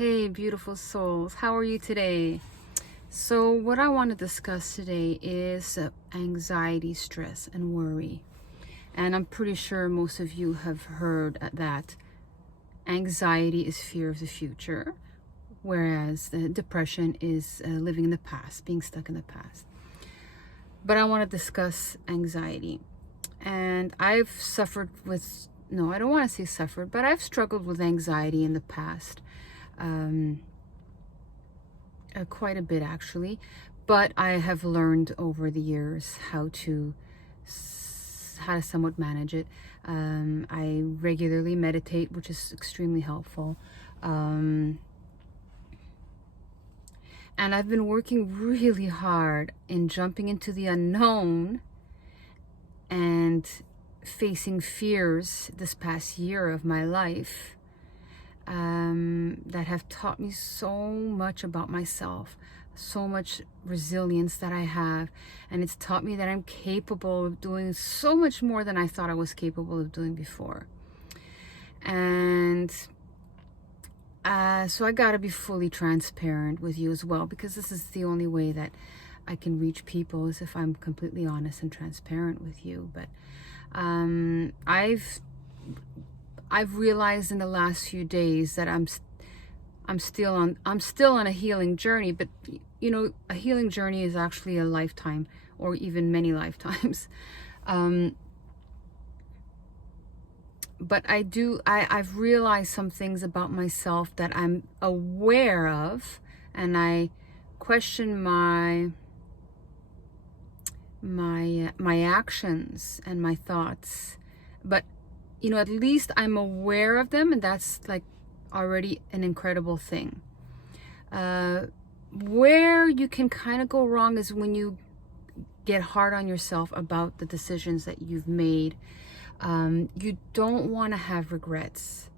Hey, beautiful souls. How are you today? So, what I want to discuss today is anxiety, stress, and worry. And I'm pretty sure most of you have heard that anxiety is fear of the future, whereas depression is living in the past, being stuck in the past. But I want to discuss anxiety. And I've suffered with, no, I don't want to say suffered, but I've struggled with anxiety in the past. Quite a bit actually, but I have learned over the years how to somewhat manage it. I regularly meditate, which is extremely helpful, and I've been working really hard in jumping into the unknown and facing fears this past year of my life that have taught me so much about myself, so much resilience that I have, and it's taught me that I'm capable of doing so much more than I thought I was capable of doing before. And so I gotta be fully transparent with you as well, because this is the only way that I can reach people, is if I'm completely honest and transparent with you. But I've realized in the last few days that I'm still on a healing journey, but you know, a healing journey is actually a lifetime, or even many lifetimes. But I've realized some things about myself that I'm aware of, and I question my actions and my thoughts. But you know, at least I'm aware of them, and that's like already an incredible thing. Where you can kind of go wrong is when you get hard on yourself about the decisions that you've made. You don't want to have regrets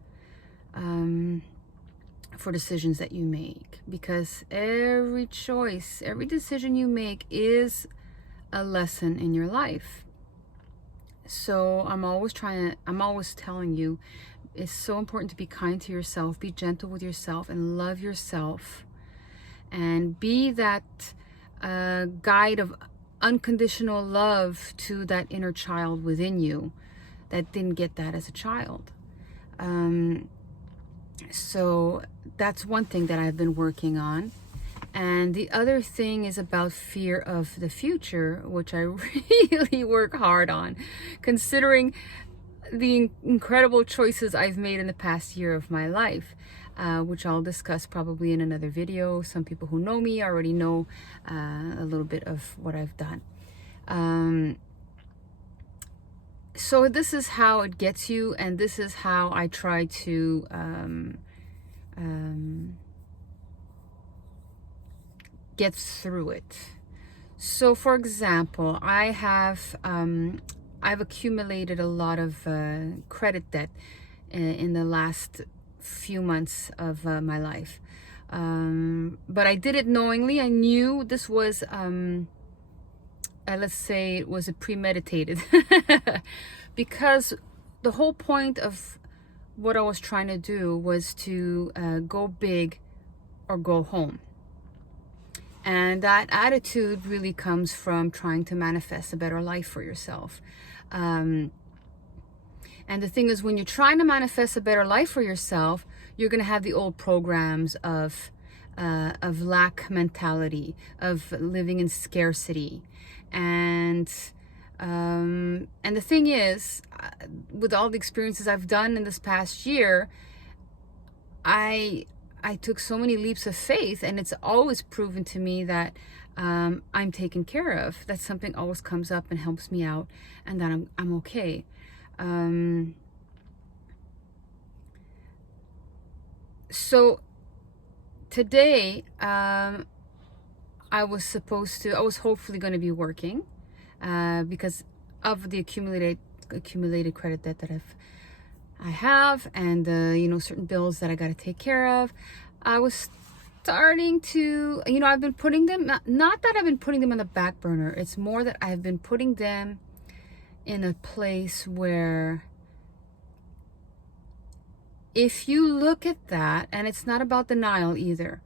for decisions that you make, because every choice, every decision you make is a lesson in your life. So I'm always telling you, it's so important to be kind to yourself, be gentle with yourself, and love yourself, and be that guide of unconditional love to that inner child within you that didn't get that as a child. So that's one thing that I've been working on. And the other thing is about fear of the future, which I really work hard on, considering the incredible choices I've made in the past year of my life, which I'll discuss probably in another video. Some people who know me already know a little bit of what I've done. So this is how it gets you, and this is how I try to get through it. So for example, I've accumulated a lot of credit debt in the last few months of my life, but I did it knowingly. I knew this was let's say it was a premeditated because the whole point of what I was trying to do was to go big or go home. And that attitude really comes from trying to manifest a better life for yourself. And the thing is, when you're trying to manifest a better life for yourself, you're going to have the old programs of lack mentality, of living in scarcity. And the thing is, with all the experiences I've done in this past year, I took so many leaps of faith, and it's always proven to me that I'm taken care of, that something always comes up and helps me out, and that I'm okay. So today, I was hopefully going to be working because of the accumulated credit debt that I have, and you know, certain bills that I got to take care of. I was starting to, you know, I've been putting them, not that I've been putting them on the back burner, it's more that I've been putting them in a place where if you look at that, and it's not about denial either,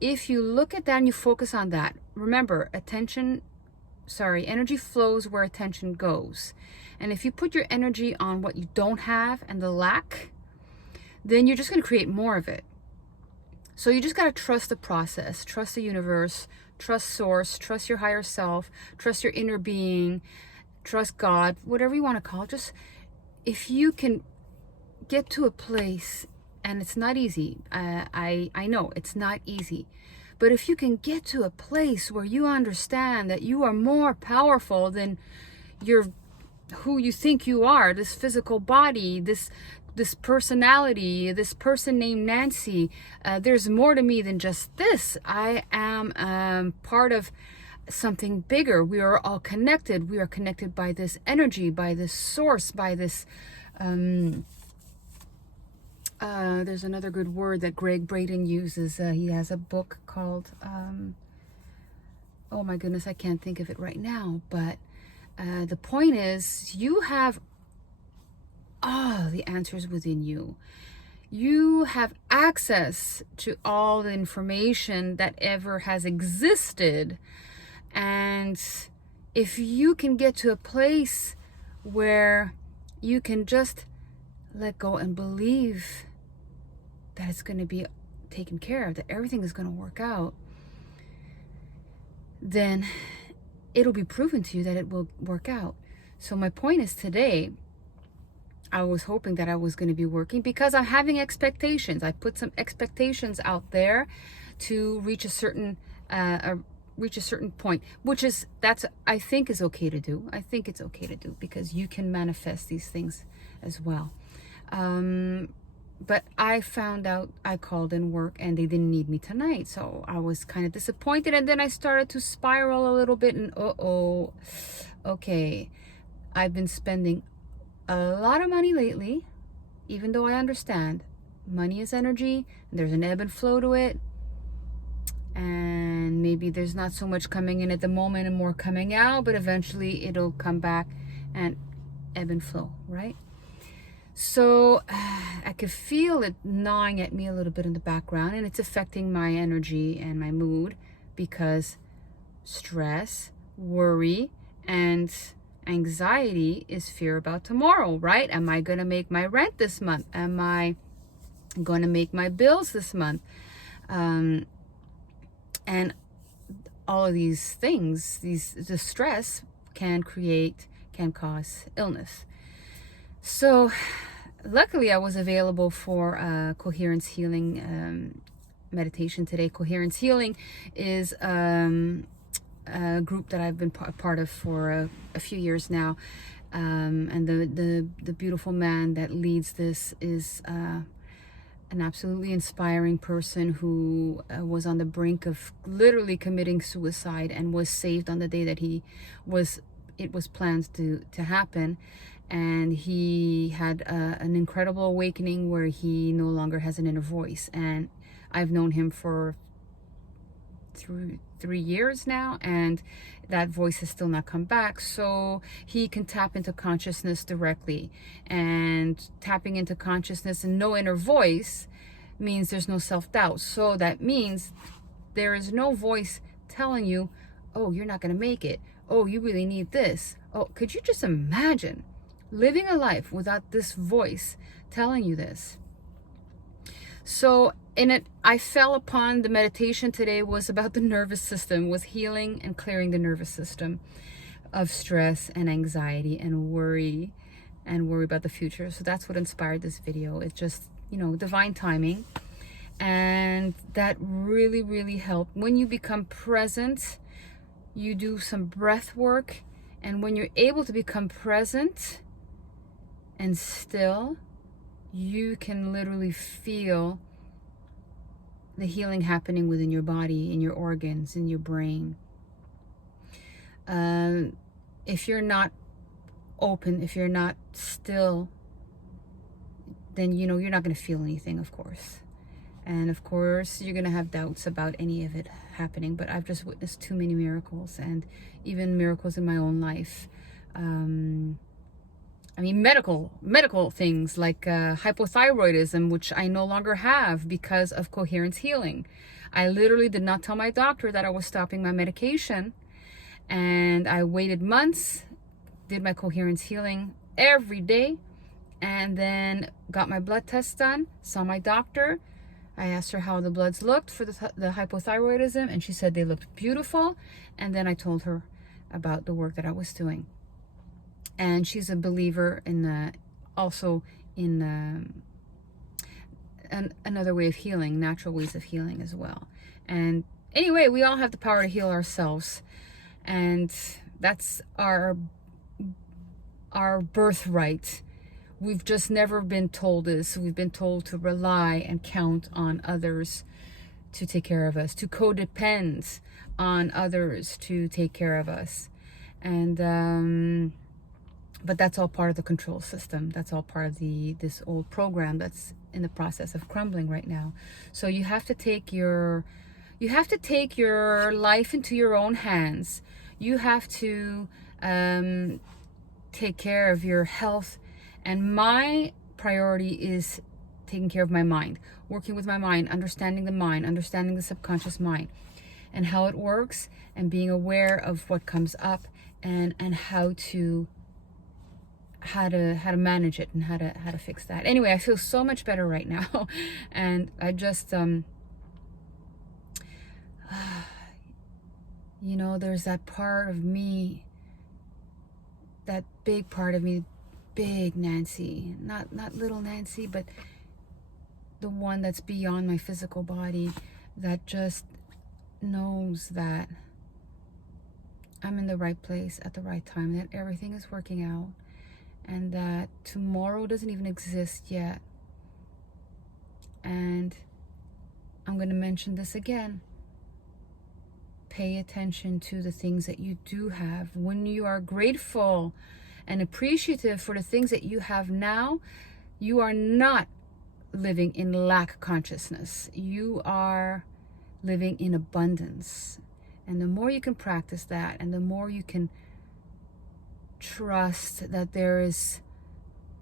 if you look at that and you focus on that, remember, energy flows where attention goes. And if you put your energy on what you don't have and the lack, then you're just going to create more of it. So you just got to trust the process, trust the universe, trust source, trust your higher self, trust your inner being, trust God, whatever you want to call it. Just if you can get to a place, and it's not easy. I know it's not easy. But if you can get to a place where you understand that you are more powerful than who you think you are, this physical body, this personality, this person named Nancy, there's more to me than just this. I am part of something bigger. We are all connected. We are connected by this energy, by this source, by this there's another good word that Greg Braden uses. He has a book called oh my goodness, I can't think of it right now, but the point is, you have all the answers within you. You have access to all the information that ever has existed. And if you can get to a place where you can just let go and believe that it's going to be taken care of, that everything is going to work out, then it'll be proven to you that it will work out. So my point is, today, I was hoping that I was going to be working because I'm having expectations. I put some expectations out there to reach a certain point, I think is okay to do. I think it's okay to do because you can manifest these things as well. But I found out, I called in work and they didn't need me tonight. So I was kind of disappointed. And then I started to spiral a little bit and okay, I've been spending a lot of money lately, even though I understand money is energy, there's an ebb and flow to it, and maybe there's not so much coming in at the moment and more coming out, but eventually it'll come back and ebb and flow, right? So I could feel it gnawing at me a little bit in the background, and it's affecting my energy and my mood because stress, worry, and anxiety is fear about tomorrow, right? Am I going to make my rent this month? Am I going to make my bills this month? And all of these things, the stress can cause illness. So luckily I was available for coherence healing meditation today. Coherence healing is a group that I've been part of for a few years now, and the beautiful man that leads this is an absolutely inspiring person who was on the brink of literally committing suicide and was saved on the day that it was planned to happen. And he had an incredible awakening where he no longer has an inner voice. And I've known him for 3 years now, and that voice has still not come back. So he can tap into consciousness directly, and tapping into consciousness and no inner voice means there's no self-doubt. So that means there is no voice telling you, oh, you're not going to make it. Oh, you really need this. Oh, could you just imagine living a life without this voice telling you this? So in it, I fell upon the meditation today was about the nervous system, was healing and clearing the nervous system of stress and anxiety and worry about the future. So that's what inspired this video. It's just, divine timing. And that really, really helped. When you become present, you do some breath work. And when you're able to become present and still, you can literally feel the healing happening within your body, in your organs, in your brain. If you're not open, if you're not still, then you're not going to feel anything, of course. And of course, you're going to have doubts about any of it happening. But I've just witnessed too many miracles, and even miracles in my own life. I mean, medical things like hypothyroidism, which I no longer have because of Coherence Healing. I literally did not tell my doctor that I was stopping my medication, and I waited months, did my Coherence Healing every day, and then got my blood tests done, saw my doctor. I asked her how the bloods looked for the hypothyroidism, and she said they looked beautiful. And then I told her about the work that I was doing. And she's a believer in also in another way of healing, natural ways of healing as well. And anyway, we all have the power to heal ourselves, and that's our birthright. We've just never been told this. We've been told to rely and count on others to take care of us, to codepend on others to take care of us. And but that's all part of the control system. That's all part of this old program that's in the process of crumbling right now. So you have to take your life into your own hands. You have to take care of your health. And my priority is taking care of my mind, working with my mind, understanding the subconscious mind and how it works, and being aware of what comes up, and how to manage it, and how to fix that. Anyway, I feel so much better right now. And I just you know, there's that part of me, that big part of me, big Nancy, not little Nancy, but the one that's beyond my physical body, that just knows that I'm in the right place at the right time, that everything is working out, and that tomorrow doesn't even exist yet. And I'm going to mention this again. Pay attention to the things that you do have. When you are grateful and appreciative for the things that you have now, you are not living in lack consciousness. You are living in abundance. And the more you can practice that, and the more you can trust that there is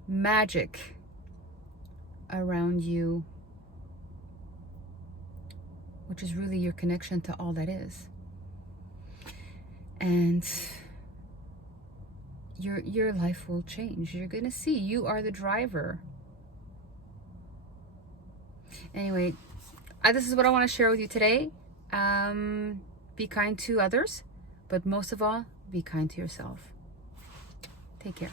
magic around you, which is really your connection to all that is, and your life will change. You're gonna see you are the driver. Anyway, this is what I want to share with you today. Be kind to others, but most of all, be kind to yourself. Take care.